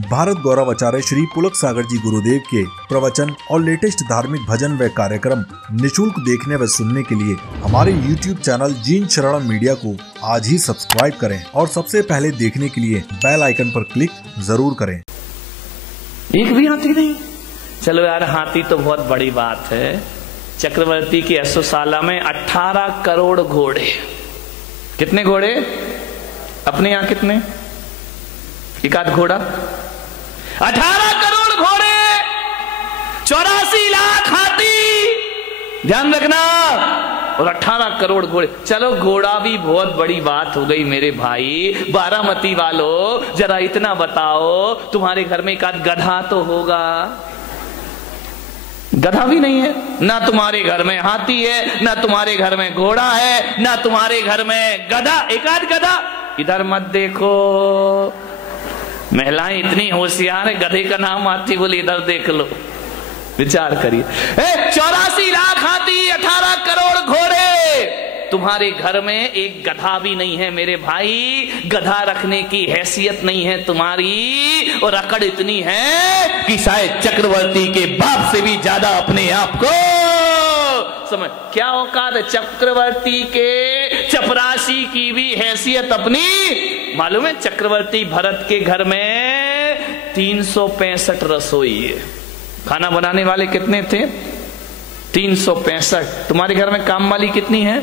भारत गौरव आचार्य श्री पुलक सागर जी गुरुदेव के प्रवचन और लेटेस्ट धार्मिक भजन व कार्यक्रम निशुल्क देखने व सुनने के लिए हमारे YouTube चैनल जीन शरण मीडिया को आज ही सब्सक्राइब करें और सबसे पहले देखने के लिए बेल आइकन पर क्लिक जरूर करें। एक भी हाथी नहीं? चलो यार, हाथी तो बहुत बड़ी बात है। चक्रवर्ती की अश्वशाला में 18 करोड़ घोड़े। कितने घोड़े? अपने यहाँ कितने? एक आध घोड़ा। 18 करोड़ घोड़े, 84 लाख हाथी, ध्यान रखना, और 18 करोड़ घोड़े। चलो घोड़ा भी बहुत बड़ी बात हो गई मेरे भाई। बारामती वालों, जरा इतना बताओ, तुम्हारे घर में एक आध गधा तो होगा? गधा भी नहीं है। ना तुम्हारे घर में हाथी है, ना तुम्हारे घर में घोड़ा है, ना तुम्हारे घर में गधा, एक आध गधा। इधर मत देखो, महिलाएं इतनी होशियार है, गधे का नाम आती बोले इधर देख लो। विचार करिए, 84 लाख हाथी, 18 करोड़ घोड़े, तुम्हारे घर में एक गधा भी नहीं है मेरे भाई। गधा रखने की हैसियत नहीं है तुम्हारी, और अकड़ इतनी है कि शायद चक्रवर्ती के बाप से भी ज्यादा अपने आप को समझ। क्या औकात है चक्रवर्ती के? चपरासी की भी हैसियत अपनी। मालूम है चक्रवर्ती भरत के घर में 365 रसोई है। खाना बनाने वाले कितने थे? 365। तुम्हारे घर में काम वाली कितनी है?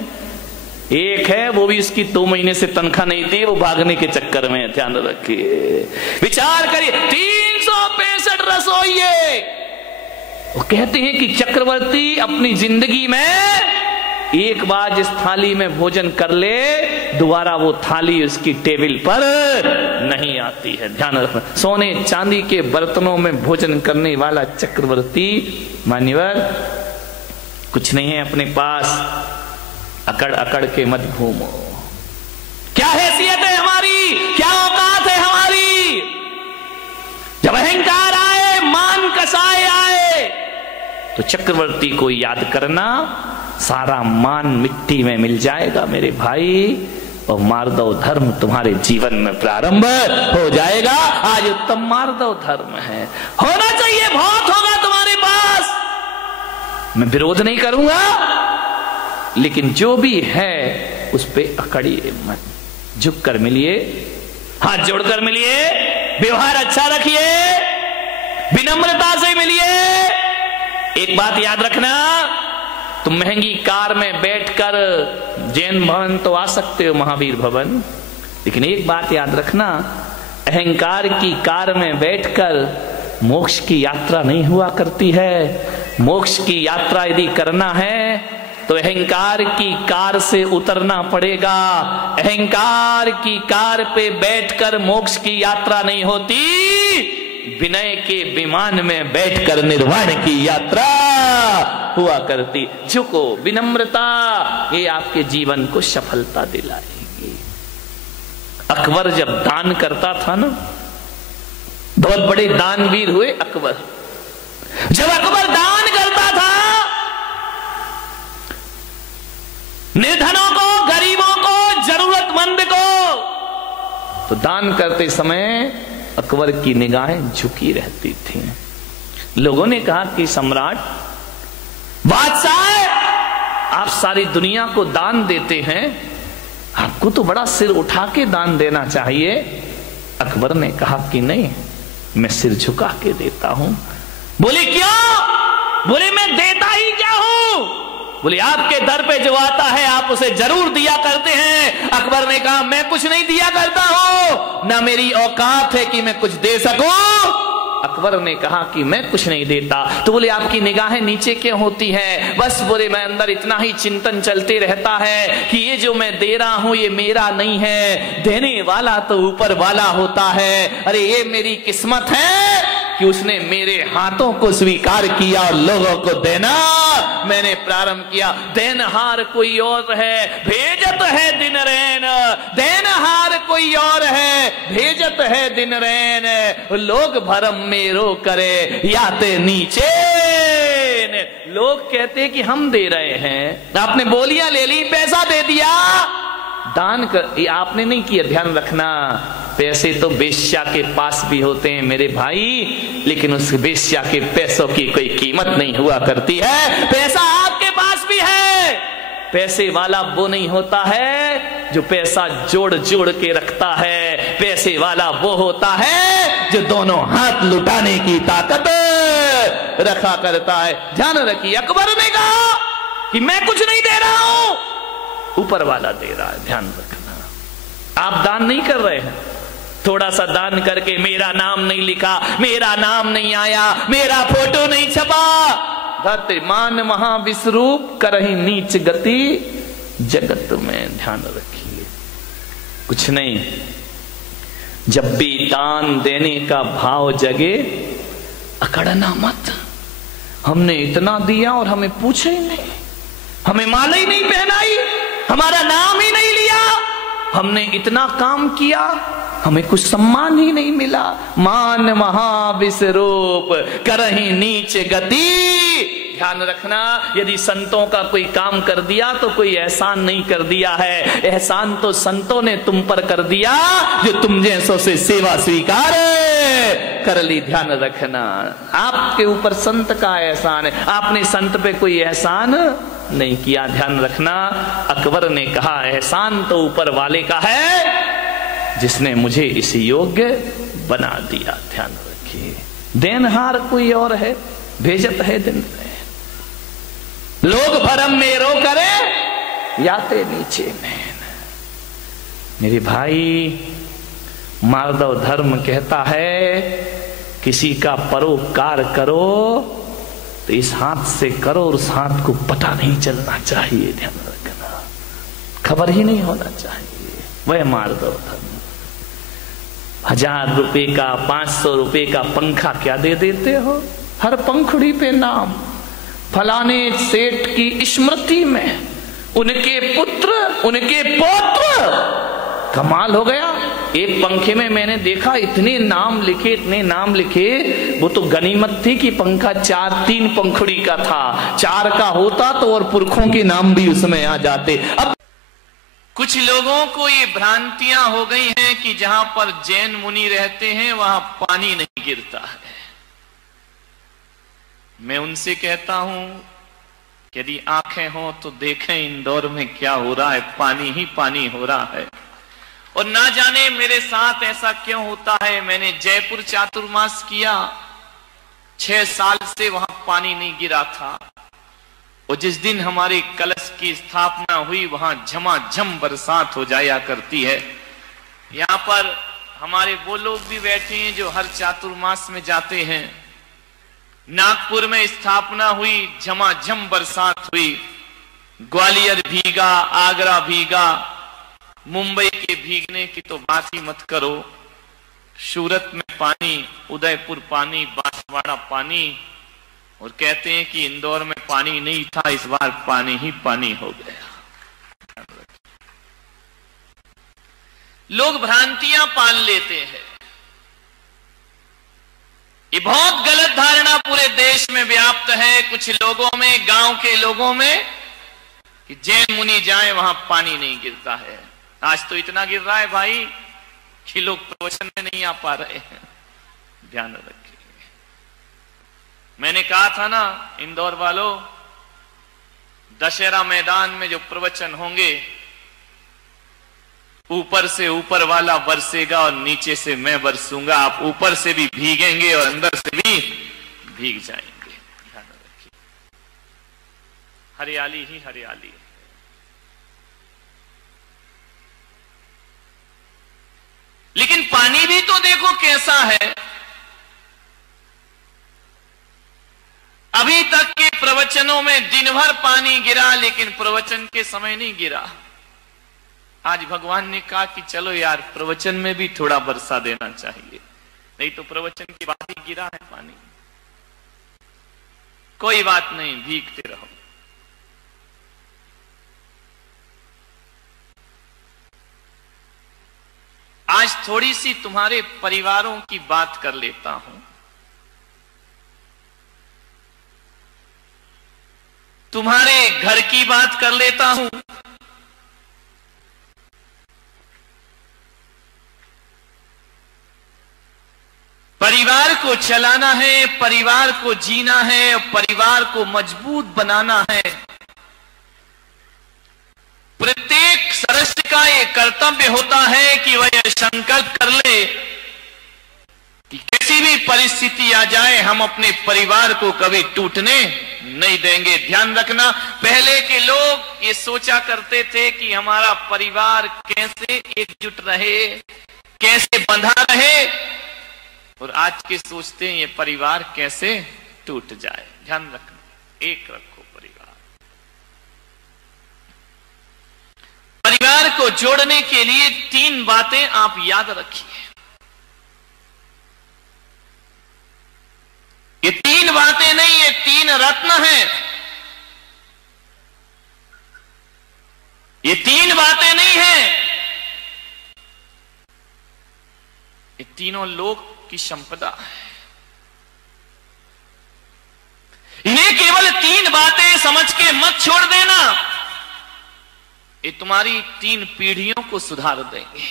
एक है, वो भी इसकी 2 महीने से तनख्वाह नहीं थी, वो भागने के चक्कर में। ध्यान रखिए, विचार करिए, 365 रसोई है। वो कहते हैं कि चक्रवर्ती अपनी जिंदगी में एक बार जिस थाली में भोजन कर ले, दोबारा वो थाली उसकी टेबल पर नहीं आती है। ध्यान रखना, सोने चांदी के बर्तनों में भोजन करने वाला चक्रवर्ती मान्यवर कुछ नहीं है अपने पास। अकड़ अकड़ के मत घूमो। क्या हैसियत है हमारी, क्या औकात है हमारी? जब अहंकार आए, मान कसाए आए, तो चक्रवर्ती को याद करना, सारा मान मिट्टी में मिल जाएगा मेरे भाई, और मार्दव धर्म तुम्हारे जीवन में प्रारंभ हो जाएगा। आज उत्तम मार्दव धर्म है, होना चाहिए, बहुत होगा तुम्हारे पास। मैं विरोध नहीं करूंगा, लेकिन जो भी है उस पे अकड़िए मत। झुक कर मिलिए, हाथ जोड़कर मिलिए, व्यवहार अच्छा रखिए, विनम्रता से मिलिए। एक बात याद रखना, तुम महंगी कार में बैठकर जैन भवन तो आ सकते हो, महावीर भवन, लेकिन एक बात याद रखना, अहंकार की कार में बैठकर मोक्ष की यात्रा नहीं हुआ करती है। मोक्ष की यात्रा यदि करना है तो अहंकार की कार से उतरना पड़ेगा। अहंकार की कार पे बैठकर मोक्ष की यात्रा नहीं होती, विनय के विमान में बैठकर निर्वाण की यात्रा हुआ करती। झुको, विनम्रता, ये आपके जीवन को सफलता दिलाएगी। अकबर जब दान करता था ना, बहुत बड़े दानवीर हुए अकबर। जब अकबर दान करता था, निर्धनों को, गरीबों को, जरूरतमंद को, तो दान करते समय अकबर की निगाहें झुकी रहती थी। लोगों ने कहा कि सम्राट, बादशाह, आप सारी दुनिया को दान देते हैं, आपको तो बड़ा सिर उठा के दान देना चाहिए। अकबर ने कहा कि नहीं, मैं सिर झुका के देता हूं। बोले क्यों? बोले मैं देता ही क्या हूं? बोले आपके दर पे जो आता है आप उसे जरूर दिया करते हैं। अकबर ने कहा मैं कुछ नहीं दिया करता हूं, ना मेरी औकात है कि मैं कुछ दे सकूं। अकबर ने कहा कि मैं कुछ नहीं देता। तो बोले आपकी निगाहें नीचे क्यों होती हैं? बस बोले मैं अंदर इतना ही चिंतन चलते रहता है कि ये जो मैं दे रहा हूं ये मेरा नहीं है, देने वाला तो ऊपर वाला होता है। अरे ये मेरी किस्मत है कि उसने मेरे हाथों को स्वीकार किया और लोगों को देना मैंने प्रारंभ किया। देनहार कोई और है, भेजत है दिन रैन। देनहार कोई और है, भेजत है दिन रैन। लोग भरम मेरो करे, याते नीचे। लोग कहते हैं कि हम दे रहे हैं, आपने बोलियां ले ली, पैसा दे दिया, दान कर, ये आपने नहीं किया, ध्यान रखना। पैसे तो वेश्या के पास भी होते हैं मेरे भाई, लेकिन उस वेश्या के पैसों की कोई कीमत नहीं हुआ करती है। पैसा आपके पास भी है। पैसे वाला वो नहीं होता है जो पैसा जोड़ जोड़ के रखता है, पैसे वाला वो होता है जो दोनों हाथ लुटाने की ताकत रखा करता है। ध्यान रखिए, अकबर ने कहा कि मैं कुछ नहीं दे रहा हूं, ऊपर वाला दे रहा है। ध्यान रखना, आप दान नहीं कर रहे हैं। थोड़ा सा दान करके मेरा नाम नहीं लिखा, मेरा नाम नहीं आया, मेरा फोटो नहीं छपा, धरते मान महाविश्वरूप करही नीच गति जगत में। ध्यान रखिए, कुछ नहीं, जब भी दान देने का भाव जगे अकड़ना मत। हमने इतना दिया और हमें पूछे ही नहीं, हमें माला ही नहीं पहनाई, हमारा नाम ही नहीं लिया, हमने इतना काम किया, हमें कुछ सम्मान ही नहीं मिला। मान महाविश्वरूप करही नीच गति। ध्यान रखना, यदि संतों का कोई काम कर दिया तो कोई एहसान नहीं कर दिया है, एहसान तो संतों ने तुम पर कर दिया जो तुम जैसों से सेवा स्वीकार कर ली। ध्यान रखना, आपके ऊपर संत का एहसान है, आपने संत पे कोई एहसान नहीं किया। ध्यान रखना, अकबर ने कहा एहसान तो ऊपर वाले का है जिसने मुझे इस योग्य बना दिया। ध्यान रखिए, देनहार कोई और है, भेजत है दिन में। लोग भरम में रो करे याते नीचे नैन। मेरे भाई, मार्दव धर्म कहता है किसी का परोपकार करो तो इस हाथ से करो और उस हाथ को पता नहीं चलना चाहिए। ध्यान रखना, खबर ही नहीं होना चाहिए। वह मार्दव धर्म। 1000 रुपए का, 500 रुपए का पंखा क्या दे देते हो, हर पंखुड़ी पे नाम, फलाने सेठ की स्मृति में, उनके पुत्र, उनके पौत्र। कमाल हो गया। एक पंखे में मैंने देखा इतने नाम लिखे, इतने नाम लिखे। वो तो गनीमत थी कि पंखा 3 पंखुड़ी का था, 4 का होता तो और पुरखों के नाम भी उसमें आ जाते। अब कुछ लोगों को ये भ्रांतियां हो गई हैं कि जहां पर जैन मुनि रहते हैं वहां पानी नहीं गिरता है। मैं उनसे कहता हूं कि यदि आंखें हो तो देखें इंदौर में क्या हो रहा है, पानी ही पानी हो रहा है। और ना जाने मेरे साथ ऐसा क्यों होता है। मैंने जयपुर चातुर्मास किया, 6 साल से वहां पानी नहीं गिरा था। और जिस दिन हमारे कलश की स्थापना हुई वहां झमाझम बरसात हो जाया करती है। यहां पर हमारे वो लोग भी बैठे हैं जो हर चातुर्मास में जाते हैं। नागपुर में स्थापना हुई, झमाझम बरसात हुई, ग्वालियर भीगा, आगरा भीगा, मुंबई के भीगने की तो बात ही मत करो। सूरत में पानी, उदयपुर पानी, बांसवाड़ा पानी, और कहते हैं कि इंदौर में पानी नहीं था, इस बार पानी ही पानी हो गया। लोग भ्रांतियां पाल लेते हैं। ये बहुत गलत धारणा पूरे देश में व्याप्त है, कुछ लोगों में, गांव के लोगों में, कि जैन मुनि जाए वहां पानी नहीं गिरता है। आज तो इतना गिर रहा है भाई कि लोग प्रवचन में नहीं आ पा रहे हैं। ध्यान रखिए, मैंने कहा था ना इंदौर वालों, दशहरा मैदान में जो प्रवचन होंगे, ऊपर से ऊपर वाला बरसेगा और नीचे से मैं बरसूंगा। आप ऊपर से भी भीगेंगे और अंदर से भी भीग जाएंगे। ध्यान रखिए, हरियाली ही हरियाली है। लेकिन पानी भी तो देखो कैसा है। अभी तक के प्रवचनों में दिन भर पानी गिरा, लेकिन प्रवचन के समय नहीं गिरा। आज भगवान ने कहा कि चलो यार, प्रवचन में भी थोड़ा बरसा देना चाहिए, नहीं तो प्रवचन के बाद ही गिरा है पानी। कोई बात नहीं, भीगते रहो। आज थोड़ी सी तुम्हारे परिवारों की बात कर लेता हूं। तुम्हारे घर की बात कर लेता हूं। परिवार को चलाना है, परिवार को जीना है, परिवार को मजबूत बनाना है। प्रत्येक सदस्य का यह कर्तव्य होता है कि वह यह संकल्प कर ले कि किसी भी परिस्थिति आ जाए हम अपने परिवार को कभी टूटने नहीं देंगे। ध्यान रखना, पहले के लोग ये सोचा करते थे कि हमारा परिवार कैसे एकजुट रहे, कैसे बंधा रहे, और आज के सोचते हैं ये परिवार कैसे टूट जाए। ध्यान रखना, एक रखो परिवार। परिवार को जोड़ने के लिए 3 बातें आप याद रखिए। ये 3 बातें नहीं, ये 3 रत्न हैं। ये 3 बातें नहीं हैं, ये तीनों लोग की संपदा है। इन्हें केवल 3 बातें समझ के मत छोड़ देना, ये तुम्हारी 3 पीढ़ियों को सुधार देंगे।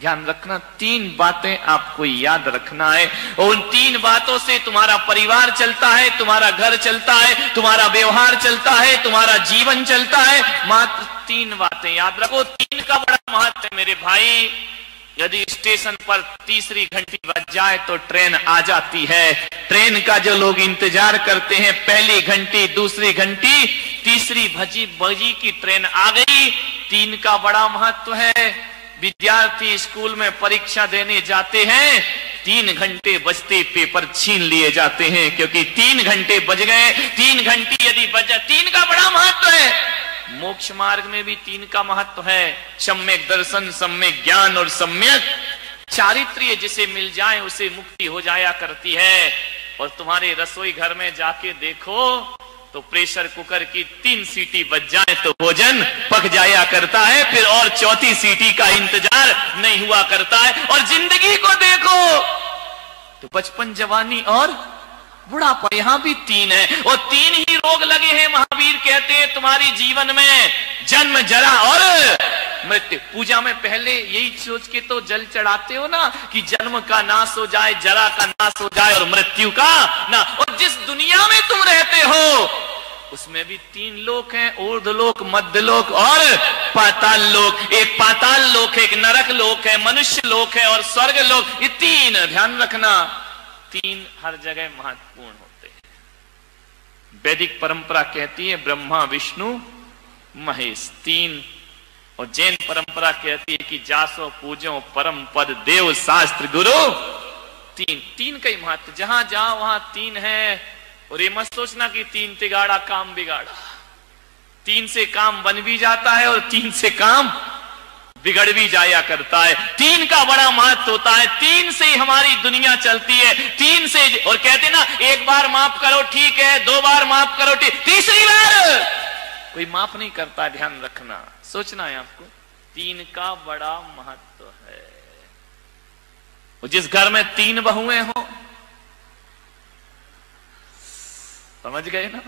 ध्यान रखना, 3 बातें आपको याद रखना है, और उन 3 बातों से तुम्हारा परिवार चलता है, तुम्हारा घर चलता है, तुम्हारा व्यवहार चलता है, तुम्हारा जीवन चलता है। मात्र 3 बातें याद रखो। 3 का बड़ा महत्व है मेरे भाई। यदि स्टेशन पर तीसरी घंटी बज जाए तो ट्रेन आ जाती है। ट्रेन का जो लोग इंतजार करते हैं, पहली घंटी, दूसरी घंटी, तीसरी बजी की ट्रेन आ गई। 3 का बड़ा महत्व है। विद्यार्थी स्कूल में परीक्षा देने जाते हैं, 3 घंटे बजते पेपर छीन लिए जाते हैं, क्योंकि 3 घंटे बज गए। 3 घंटी यदि बज जाए, 3 का बड़ा महत्व है। मोक्ष मार्ग में भी 3 का महत्व है। सम्यक दर्शन, सम्यक ज्ञान और सम्यक चारित्र्य जिसे मिल जाए उसे मुक्ति हो जाया करती है। और तुम्हारे रसोई घर में जाके देखो तो प्रेशर कुकर की 3 सीटी बज जाए तो भोजन पक जाया करता है, फिर और 4थी सीटी का इंतजार नहीं हुआ करता है। और जिंदगी को देखो तो बचपन, जवानी और बुढ़ापा, यहां भी 3 है, और 3 ही रोग लगे हैं। महावीर कहते हैं तुम्हारी जीवन में जन्म, जरा और मृत्यु। पूजा में पहले यही सोच के तो जल चढ़ाते हो ना कि जन्म का नाश हो जाए, जरा का नाश हो जाए और मृत्यु का ना। और जिस दुनिया में तुम रहते हो उसमें भी 3 लोक हैं, ऊर्ध्वलोक, मध्यलोक और पाताल लोक। एक पाताल लोक है, एक नरक लोक है, मनुष्य लोक है और स्वर्ग लोक। ये 3 ध्यान रखना, 3 हर जगह महत्वपूर्ण होते हैं। वैदिक परंपरा कहती है ब्रह्मा, विष्णु, महेश 3, और जैन परंपरा कहती है कि जासो पूजो परम पद देव शास्त्र गुरु 3 का ही महत्व। जहां जाओ वहां 3 है। और ये मत सोचना कि 3 तिगाड़ा काम बिगाड़ा। 3 से काम बन भी जाता है और 3 से काम बिगड़ भी जाया करता है। 3 का बड़ा महत्व होता है। 3 से ही हमारी दुनिया चलती है। 3 से, और कहते ना 1 बार माफ करो ठीक है, 2 बार माफ करो ठीक, तीसरी बार कोई माफ नहीं करता। ध्यान रखना, सोचना है आपको, 3 का बड़ा महत्व है। और जिस घर में 3 बहुएं हो, समझ गए ना,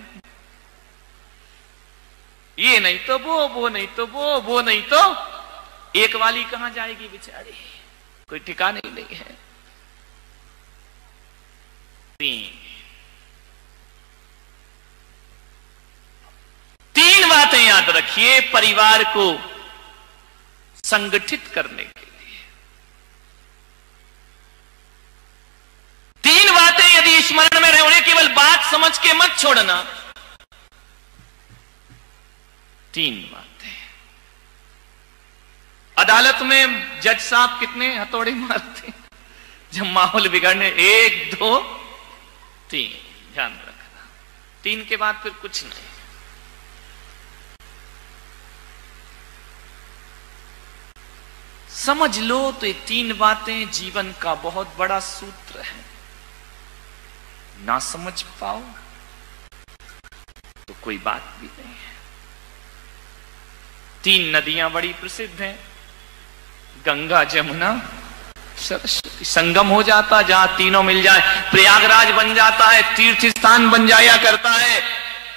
ये नहीं तो वो नहीं तो वो नहीं तो एक वाली कहां जाएगी बेचारी, कोई ठिकाने ही नहीं है। 3 बातें याद रखिए परिवार को संगठित करने के लिए। 3 बातें यदि स्मरण में रहे, उन्हें केवल बात समझ के मत छोड़ना। 3 बातें। अदालत में जज साहब कितने हथौड़े मारते जब माहौल बिगड़ने, 1 2 3, ध्यान रखना। 3 के बाद फिर कुछ नहीं। समझ लो तो ये 3 बातें जीवन का बहुत बड़ा सूत्र है। ना समझ पाओ तो कोई बात भी नहीं है। 3 नदियां बड़ी प्रसिद्ध हैं, गंगा, जमुना, सरस्वती। संगम हो जाता जहां तीनों मिल जाए, प्रयागराज बन जाता है, तीर्थ स्थान बन जाया करता है।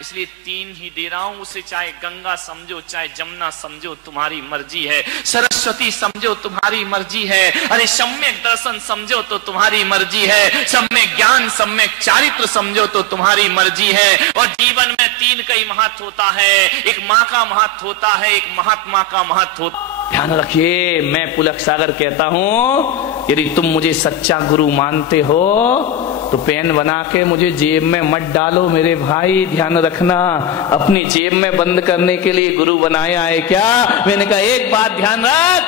इसलिए 3 ही दे रहा हूं, उसे चाहे गंगा समझो चाहे जमुना समझो तुम्हारी मर्जी है, सरस्वती समझो तुम्हारी मर्जी है, अरे सम्यक दर्शन समझो तो तुम्हारी मर्जी है, सम्यक ज्ञान सम्यक चारित्र समझो तो तुम्हारी मर्जी है। और जीवन में 3 का ही महत्व होता है, एक माँ का महत्व होता है, एक महात्मा का महत्व होता है। ध्यान रखिए, मैं पुलक सागर कहता हूं, यदि तुम मुझे सच्चा गुरु मानते हो तो पेन बना के मुझे जेब में मत डालो मेरे भाई। ध्यान रखना, अपनी जेब में बंद करने के लिए गुरु बनाया है क्या? मैंने कहा एक बात ध्यान रख,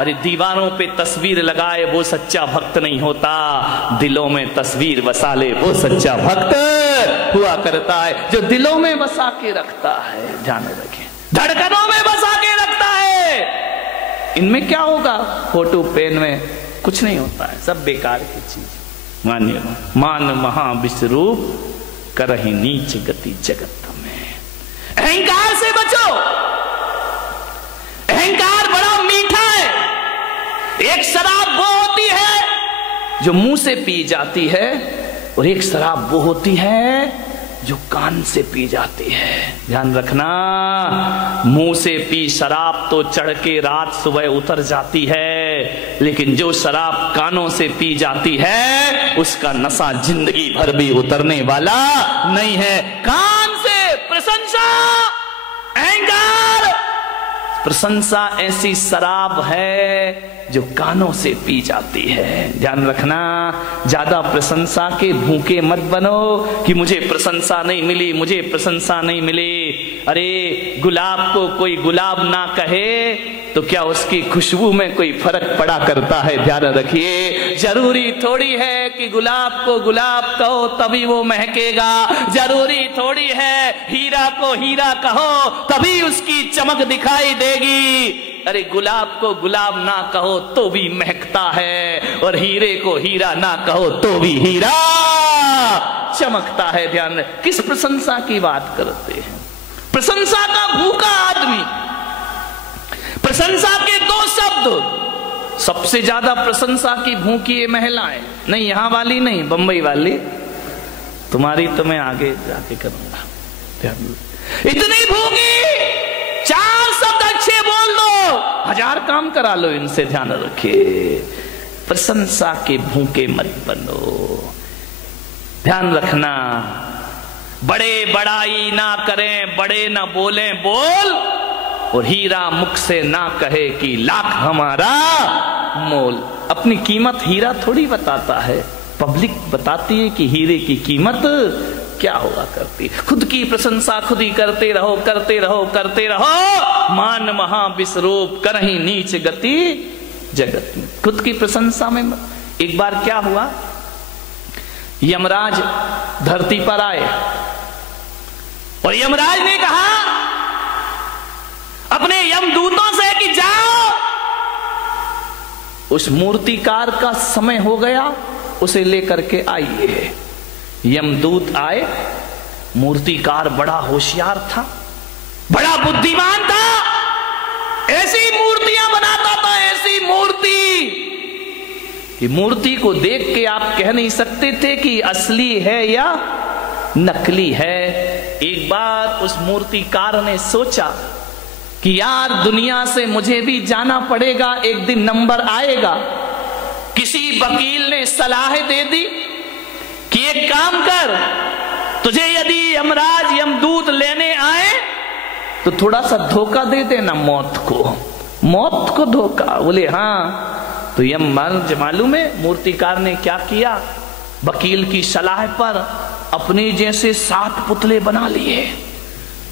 अरे दीवारों पे तस्वीर लगाए वो सच्चा भक्त नहीं होता, दिलों में तस्वीर बसा ले वो सच्चा भक्त हुआ करता है, जो दिलों में बसा के रखता है। ध्यान रखें, धड़कनों में बसा के रखता है। इनमें क्या होगा? फोटो पेन में कुछ नहीं होता है, सब बेकार की चीज। मान्य मान महाविश्वरूप करहि नीच गति जगत में। अहंकार से बचो, अहंकार बड़ा मीठा है। एक शराब वो होती है जो मुंह से पी जाती है, और एक शराब वो होती है जो कान से पी जाती है। ध्यान रखना, मुंह से पी शराब तो चढ़ के रात सुबह उतर जाती है, लेकिन जो शराब कानों से पी जाती है उसका नशा जिंदगी भर भी उतरने वाला नहीं है। कान से प्रशंसा, अहंकार, प्रशंसा ऐसी शराब है जो कानों से पी जाती है। ध्यान रखना, ज्यादा प्रशंसा के भूखे मत बनो कि मुझे प्रशंसा नहीं मिली, मुझे प्रशंसा नहीं मिली। अरे गुलाब को कोई गुलाब ना कहे तो क्या उसकी खुशबू में कोई फर्क पड़ा करता है? ध्यान रखिए, जरूरी थोड़ी है कि गुलाब को गुलाब कहो तभी वो महकेगा, जरूरी थोड़ी है हीरा को हीरा कहो तभी उसकी चमक दिखाई देगी। अरे गुलाब को गुलाब ना कहो तो भी महकता है, और हीरे को हीरा ना कहो तो भी हीरा चमकता है। ध्यान, किस प्रशंसा की बात करते हैं? प्रशंसा का भूखा आदमी। प्रशंसा के 2 शब्द, सबसे ज्यादा प्रशंसा की भूखी ये महिलाएं, नहीं यहां वाली नहीं, बंबई वाली, तुम्हारी तो मैं आगे जाके करूंगा। इतनी भूखी, 4 शब्द अच्छे बोल दो, 1000 काम करा लो इनसे। ध्यान रखिए, प्रशंसा के भूखे मत बनो। ध्यान रखना, बड़े बड़ाई ना करें, बड़े ना बोलें बोल, और हीरा मुख से ना कहे कि लाख हमारा मोल। अपनी कीमत हीरा थोड़ी बताता है, पब्लिक बताती है कि हीरे की कीमत क्या होगा करती। खुद की प्रशंसा खुद ही करते रहो, करते रहो, करते रहो। मान महाविश्वरूप करहि नीच गति जगत में। खुद की प्रशंसा में। एक बार क्या हुआ, यमराज धरती पर आए और यमराज ने कहा अपने यमदूतों से कि जाओ, उस मूर्तिकार का समय हो गया, उसे लेकर के आइए। यमदूत आए, मूर्तिकार बड़ा होशियार था, बड़ा बुद्धिमान था, ऐसी मूर्तियां बनाता था, ऐसी मूर्ति कि मूर्ति को देख के आप कह नहीं सकते थे कि असली है या नकली है। एक बार उस मूर्तिकार ने सोचा कि यार दुनिया से मुझे भी जाना पड़ेगा, एक दिन नंबर आएगा। किसी वकील ने सलाह दे दी कि एक काम कर, तुझे यदि यमराज यमदूत लेने आए तो थोड़ा सा धोखा दे देना, मौत को धोखा। बोले हाँ। तो यमराज मालूम है मूर्तिकार ने क्या किया? वकील की सलाह पर अपने जैसे 7 पुतले बना लिए,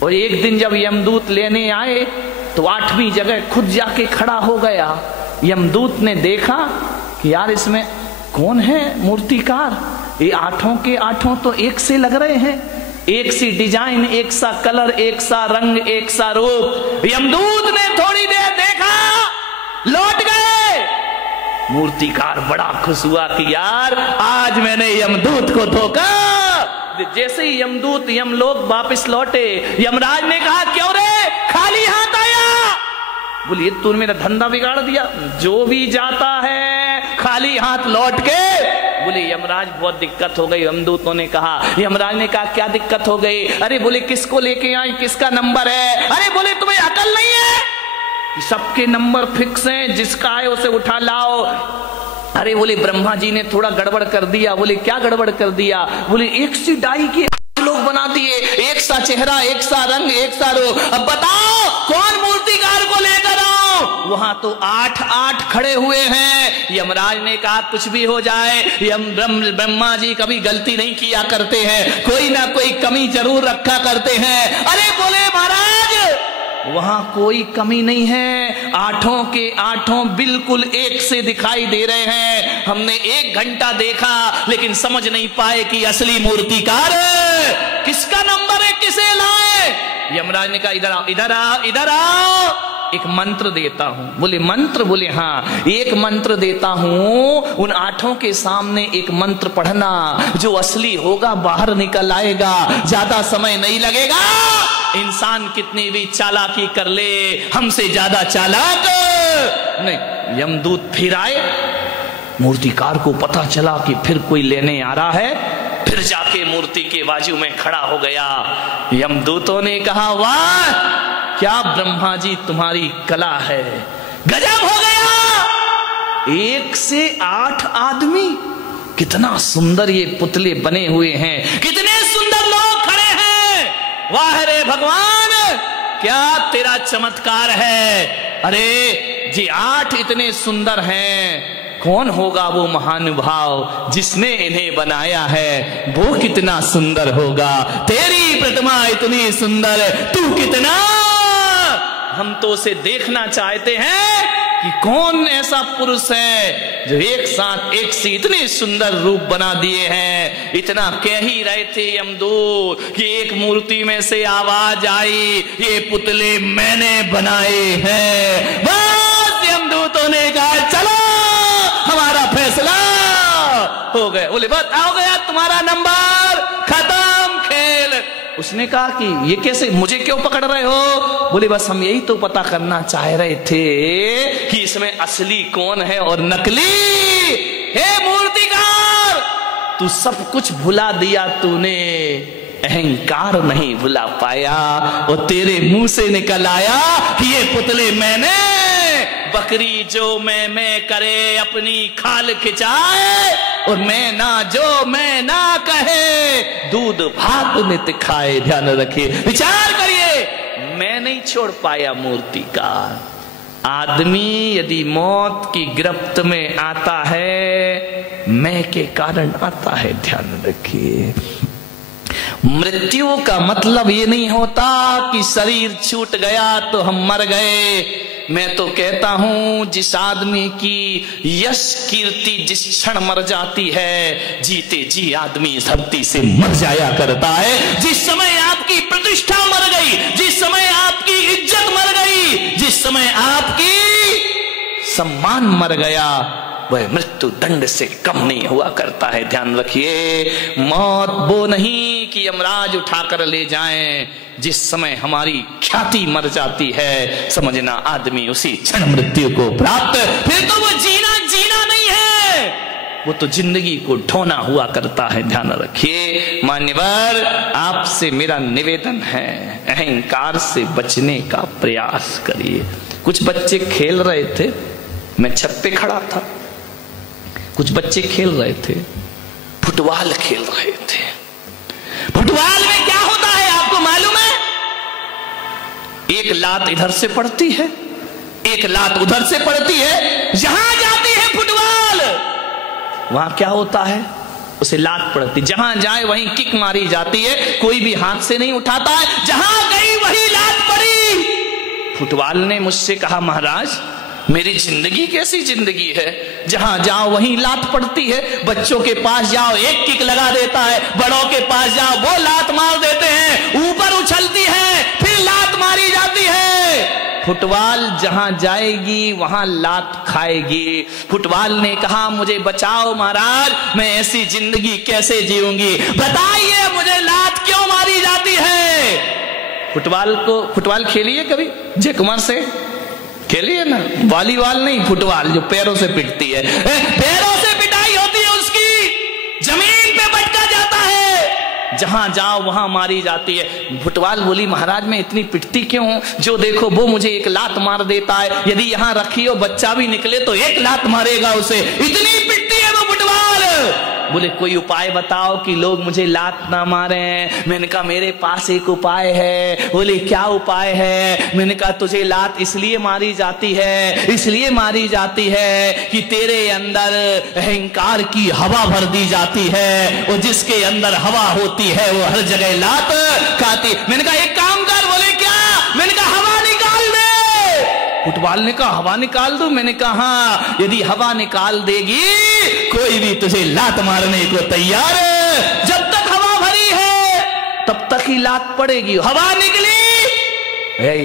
और एक दिन जब यमदूत लेने आए तो 8वीं जगह खुद जाके खड़ा हो गया। यमदूत ने देखा कि यार इसमें कौन है मूर्तिकार, ये 8 के 8 तो एक से लग रहे हैं, एक सी डिजाइन, एक सा कलर, एक सा रंग, एक सा रूप। यमदूत ने थोड़ी देर देखा, लौट गए। मूर्तिकार बड़ा खुश हुआ कि यार आज मैंने यमदूत को धोखा। जैसे ही यमदूत यमलोक वापस लौटे, यमराज ने कहा क्यों रे खाली हाथ आया? बोलिए तूने मेरा धंधा बिगाड़ दिया। जो भी जाता है खाली हाथ लौट के बोले यमराज बहुत दिक्कत हो गई। यमदूतों ने कहा, यमराज ने कहा क्या दिक्कत हो गई? अरे बोले किसको लेके आए, किसका नंबर है? अरे बोले तुम्हें अकल नहीं है? सबके नंबर फिक्स हैं, जिसका है उसे उठा लाओ। अरे बोले ब्रह्मा जी ने थोड़ा गड़बड़ कर दिया। बोले क्या गड़बड़ कर दिया? बोले एक सी डाई के लोग बना दिए, एक सा चेहरा, एक सा रंग, एक सा रूप। अब बताओ कौन मूर्तिकार को लेकर आओ? वहां तो 8 खड़े हुए हैं। यमराज ने कहा कुछ भी हो जाए, ब्रह्मा जी कभी गलती नहीं किया करते हैं, कोई ना कोई कमी जरूर रखा करते हैं। अरे बोले महाराज वहां कोई कमी नहीं है, 8 के 8 बिल्कुल एक से दिखाई दे रहे हैं। हमने 1 घंटा देखा लेकिन समझ नहीं पाए कि असली मूर्तिकार किसका नंबर है, किसे लाए। यमराज ने कहा इधर आओ, इधर आओ, इधर आओ, एक मंत्र देता हूं। बोले मंत्र? बोले हाँ, एक मंत्र देता हूं, उन 8 के सामने एक मंत्र पढ़ना, जो असली होगा बाहर निकल आएगा, ज्यादा समय नहीं लगेगा। इंसान कितनी भी चालाकी कर ले, हमसे ज्यादा चालाक नहीं। यमदूत फिर आए, मूर्तिकार को पता चला कि फिर कोई लेने आ रहा है, फिर जाके मूर्ति के बाजू में खड़ा हो गया। यमदूतों ने कहा वाह क्या ब्रह्मा जी तुम्हारी कला है, गजब हो गया। 1 से 8 आदमी, कितना सुंदर ये पुतले बने हुए हैं, कितने सुंदर लोग खड़े हैं। वाह रे भगवान, क्या तेरा चमत्कार है। अरे जी 8 इतने सुंदर हैं, कौन होगा वो महानुभाव जिसने इन्हें बनाया है, वो कितना सुंदर होगा। तेरी प्रतिमा इतनी सुंदर, तू कितना, हम तो उसे देखना चाहते हैं कि कौन ऐसा पुरुष है जो एक साथ एक से इतने सुंदर रूप बना दिए हैं। इतना कह ही रहे थे यमदूत कि एक मूर्ति में से आवाज आई, ये पुतले मैंने बनाए हैं। बस यमदूतों ने कहा चलो हमारा फैसला हो गया। बोले बस आओ गया तुम्हारा नंबर, खत्म खेल। उसने कहा कि ये कैसे, मुझे क्यों पकड़ रहे हो? बोले बस हम यही तो पता करना चाह रहे थे कि इसमें असली कौन है और नकली। हे मूर्तिकार, तू सब कुछ भुला दिया, तूने अहंकार नहीं भुला पाया, और तेरे मुंह से निकल आया कि ये पुतले मैंने। बकरी जो मैं करे अपनी खाल खिंचाए, और मैं ना कहे दूध भात नित खाए। ध्यान रखिए, विचार करिए, मैं नहीं छोड़ पाया मूर्ति का। आदमी यदि मौत की गिरफ्त में आता है, मैं के कारण आता है। ध्यान रखिए, मृत्यु का मतलब ये नहीं होता कि शरीर छूट गया तो हम मर गए। मैं तो कहता हूं जिस आदमी की यश कीर्ति जिस क्षण मर जाती है, जीते जी आदमी इस धरती से मर जाया करता है। जिस समय आपकी प्रतिष्ठा मर गई, जिस समय आपकी इज्जत मर गई, जिस समय आपकी सम्मान मर गया, वह मृत्यु दंड से कम नहीं हुआ करता है। ध्यान रखिए, मौत वो नहीं कि यमराज उठाकर ले जाएं। जिस समय हमारी ख्याति मर जाती है, समझना आदमी उसी क्षण मृत्यु को प्राप्त। फिर तो वो जीना नहीं है, वो तो जिंदगी को ढोना हुआ करता है। ध्यान रखिए मान्यवर, आपसे मेरा निवेदन है, अहंकार से बचने का प्रयास करिए। कुछ बच्चे खेल रहे थे, मैं छत पे खड़ा था, कुछ बच्चे खेल रहे थे, फुटबॉल खेल रहे थे। फुटबॉल में क्या होता है आपको मालूम है? एक लात इधर से पड़ती है, एक लात उधर से पड़ती है। जहां जाती है फुटबॉल, वहां क्या होता है? उसे लात पड़ती, जहां जाए वहीं किक मारी जाती है, कोई भी हाथ से नहीं उठाता है, जहां गई वही लात पड़ी। फुटबॉल ने मुझसे कहा महाराज मेरी जिंदगी कैसी जिंदगी है, जहां जाओ वहीं लात पड़ती है। बच्चों के पास जाओ एक किक लगा देता है, बड़ों के पास जाओ वो लात मार देते हैं, ऊपर उछलती है फिर लात मारी जाती है। फुटबॉल जहां जाएगी वहां लात खाएगी। फुटबॉल ने कहा मुझे बचाओ महाराज, मैं ऐसी जिंदगी कैसे जीऊंगी, बताइए मुझे लात क्यों मारी जाती है। फुटबॉल खेलिए कभी जय कुमार से, खेलिए ना, वॉलीबॉल नहीं फुटबॉल जो पैरों से पिटती है, पैरों से पिटाई होती है उसकी। जमीन पे पटका जाता है, जहां जाओ वहां मारी जाती है। फुटबॉल बोली महाराज मैं इतनी पिटती क्यों हूं? जो देखो वो मुझे एक लात मार देता है, यदि यहां रखी हो बच्चा भी निकले तो एक लात मारेगा उसे, इतनी पिटती है वो फुटबॉल। बोले कोई उपाय बताओ कि लोग मुझे लात ना मारे। मैंने कहा मेरे पास एक उपाय है। बोले क्या उपाय है? मैंने कहा तुझे लात इसलिए मारी जाती है, इसलिए मारी जाती है कि तेरे अंदर अहंकार की हवा भर दी जाती है, और जिसके अंदर हवा होती है वो हर जगह लात खाती। मैंने कहा एक काम कर। बोले क्या? मैंने कहा हवा निकाल दे। फुटबॉल ने कहा हवा निकाल दो? मैंने कहा हाँ, यदि हवा निकाल देगी कोई भी तुझे लात मारने को तैयार है। जब तक हवा भरी है तब तक ही लात पड़ेगी। हवा निकली,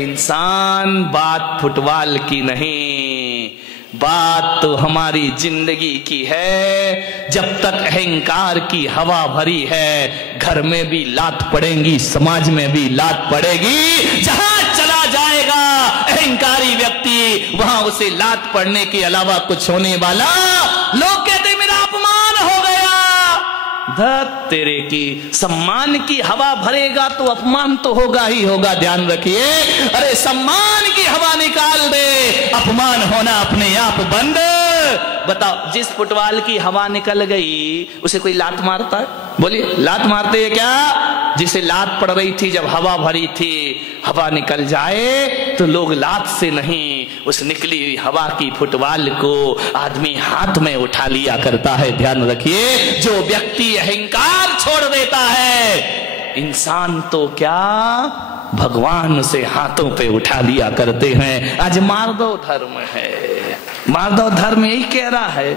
इंसान बात फुटबॉल की नहीं, बात तो हमारी जिंदगी की है। जब तक अहंकार की हवा भरी है, घर में भी लात पड़ेगी, समाज में भी लात पड़ेगी। जहां चला जाएगा अहंकारी व्यक्ति, वहां उसे लात पड़ने के अलावा कुछ होने वाला। लोग कहते मेरा अपमान हो गया। धत तेरे की, सम्मान की हवा भरेगा तो अपमान तो होगा ही होगा, ध्यान रखिए। अरे सम्मान की हवा निकाल दे, अपमान होना अपने आप बंद। बताओ जिस फुटबॉल की हवा निकल गई उसे कोई लात मारता है? बोलिए लात मारते हैं क्या? जिसे लात पड़ रही थी जब हवा भरी थी, हवा निकल जाए तो लोग लात से नहीं, उस निकली हुई हवा की फुटबॉल को आदमी हाथ में उठा लिया करता है। ध्यान रखिए, जो व्यक्ति अहंकार छोड़ देता है, इंसान तो क्या भगवान उसे हाथों पे उठा लिया करते हैं। आज मार्दव धर्म है, मार्दव धर्म यही कह रहा है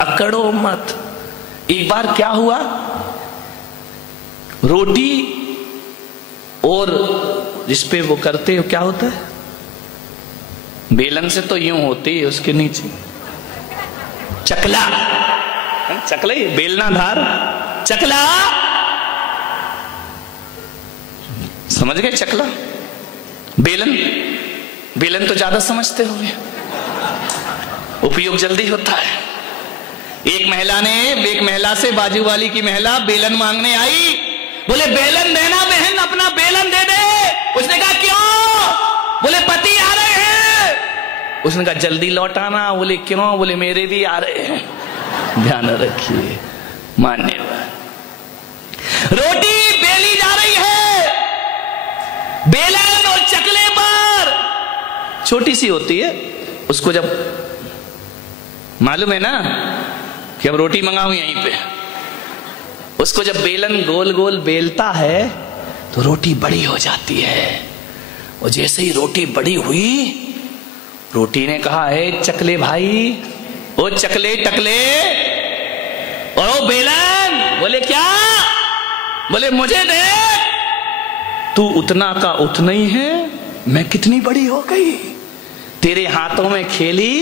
अकड़ो मत। एक बार क्या हुआ, रोटी और जिसपे वो करते हो क्या होता है, बेलन से तो यूं होती है, उसके नीचे चकला, चकला बेलना धार चकला, समझ गए? चकला बेलन, बेलन तो ज्यादा समझते होंगे, उपयोग जल्दी होता है। एक महिला से बाजू वाली की महिला बेलन मांगने आई। बोले बेलन देना बहन, अपना बेलन दे दे। उसने कहा क्यों? बोले पति आ रहे हैं। उसने कहा जल्दी लौटाना। बोले क्यों? बोले मेरे भी आ रहे हैं। ध्यान रखिए, मान्यवर। रोटी बेली जा रही है, बेलन और चकले पर छोटी सी होती है, उसको जब मालूम है ना कि अब रोटी मंगाऊं यहीं पे, उसको जब बेलन गोल गोल बेलता है तो रोटी बड़ी हो जाती है। और जैसे ही रोटी बड़ी हुई, रोटी ने कहा है चकले भाई, ओ चकले टकले, और ओ बेलन। बोले क्या? बोले मुझे दे, तू उतना का उतना ही है, मैं कितनी बड़ी हो गई, तेरे हाथों में खेली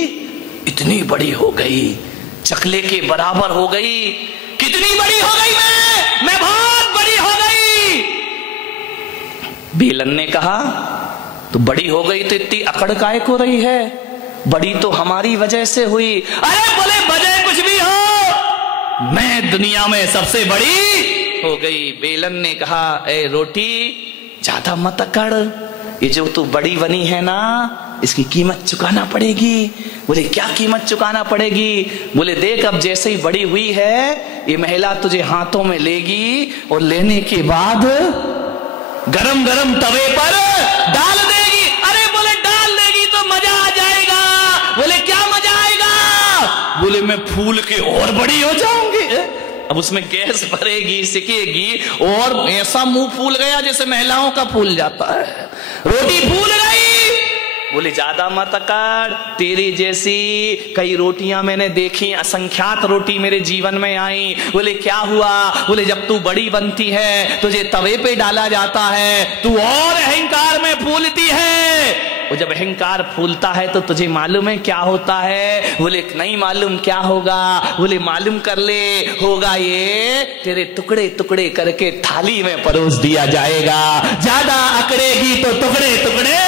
इतनी बड़ी हो गई, चकले के बराबर हो गई। कितनी बड़ी हो गई मैं बहुत बड़ी हो गई। बेलन ने कहा तो बड़ी हो गई तो इतनी अकड़ काहे को रही है, बड़ी तो हमारी वजह से हुई। अरे बोले वजह कुछ भी हो, मैं दुनिया में सबसे बड़ी हो गई। बेलन ने कहा ए रोटी ज्यादा मत अकड़, ये जो तू बड़ी बनी है ना, इसकी कीमत चुकाना पड़ेगी। बोले क्या कीमत चुकाना पड़ेगी? बोले देख अब जैसे ही बड़ी हुई है, ये महिला तुझे हाथों में लेगी और लेने के बाद गरम गरम तवे पर डाल देगी। अरे बोले डाल देगी तो मजा आ जाएगा। बोले क्या मजा आएगा? बोले मैं फूल के और बड़ी हो जाऊंगी। अब उसमें गैस भरेगी, सिकेगी, और ऐसा मुंह फूल गया जैसे महिलाओं का फूल जाता है। रोटी फूल गई। बोले ज्यादा मत अकड़, तेरी जैसी कई रोटियां मैंने देखी, असंख्यात रोटी मेरे जीवन में आई। बोले क्या हुआ? बोले जब तू बड़ी बनती है तुझे तवे पे डाला जाता है, तू और अहंकार में फूलती है, और जब अहंकार फूलता है तो तुझे मालूम है क्या होता है? बोले नहीं मालूम, क्या होगा? बोले मालूम कर ले, होगा ये तेरे टुकड़े टुकड़े करके थाली में परोस दिया जाएगा। ज्यादा अकड़ेगी तो टुकड़े टुकड़े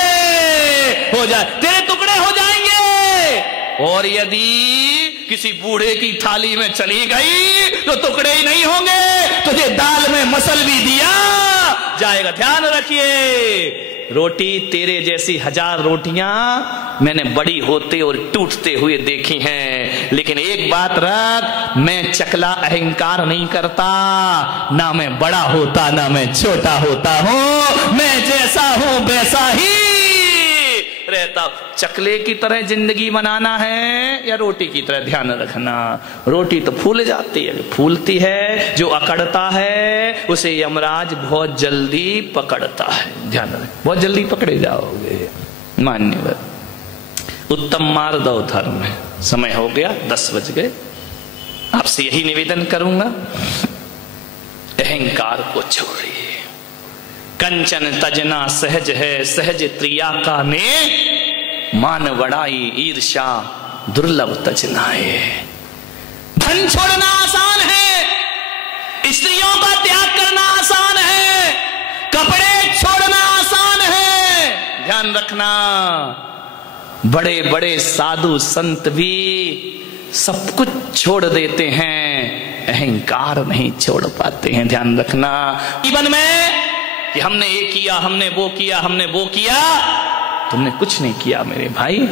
हो जाए, तेरे टुकड़े हो जाएंगे। और यदि किसी बूढ़े की थाली में चली गई तो टुकड़े ही नहीं होंगे, तुझे दाल में मसल भी दिया जाएगा। ध्यान रखिए, रोटी तेरे जैसी 1000 रोटियां मैंने बड़ी होते और टूटते हुए देखी हैं, लेकिन एक बात रख, मैं चकला अहंकार नहीं करता, ना मैं बड़ा होता ना मैं छोटा होता हूं, मैं जैसा हूं वैसा ही रहता। चकले की तरह जिंदगी बनाना है या रोटी की तरह? ध्यान रखना, रोटी तो फूल जाती है, फूलती है, जो अकड़ता है उसे यमराज बहुत जल्दी पकड़ता है। ध्यान रख, बहुत जल्दी पकड़े जाओगे। मान्यवर, उत्तम मार्दव धर्म है। समय हो गया, 10 बज गए। आपसे यही निवेदन करूंगा, अहंकार को छोड़िए। कंचन तजना सहज है, सहज त्रिया का ने, मान बड़ाई ईर्षा दुर्लभ तजनाए। धन छोड़ना आसान है, स्त्रियों का त्याग करना आसान है, कपड़े छोड़ना आसान है। ध्यान रखना, बड़े बड़े साधु संत भी सब कुछ छोड़ देते हैं, अहंकार नहीं छोड़ पाते हैं। ध्यान रखना, जीवन में कि हमने ये किया, हमने वो किया, हमने वो किया, तुमने कुछ नहीं किया मेरे भाई,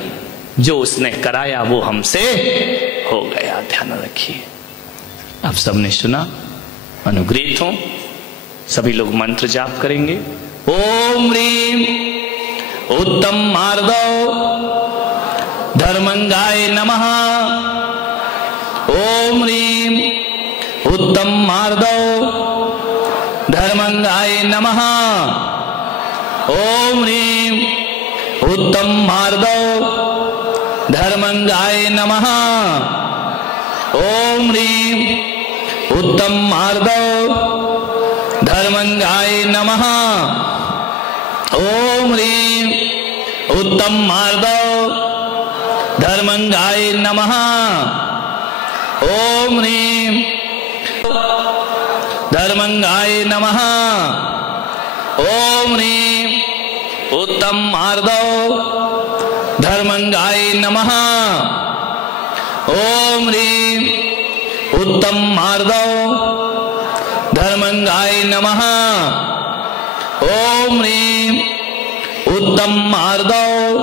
जो उसने कराया वो हमसे हो गया। ध्यान रखिए। आप सबने सुना, अनुग्रहित हो, सभी लोग मंत्र जाप करेंगे। ओम ह्रीम उत्तम मार्दव धर्मंगाय नमः। ओम ह्रीम उत्तम मार्दव धर्मंगाय नमः। ओम ह्रीम उत्तम मार्दव धर्मंगाय नमः। ओम ह्रीम उत्तम मार्दव धर्मंगाय नमः। ओम ह्रीम उत्तम मार्दव धर्मंगाय नमः। ओम ह्रीम धर्मंगाय नमः। ओम ह्रीम उत्तम मार्दव धर्मंगाय नमः। ओम ह्रीम उत्तम मार्दव धर्मंगाय नमः। ओम ह्रीम उत्तम मार्दव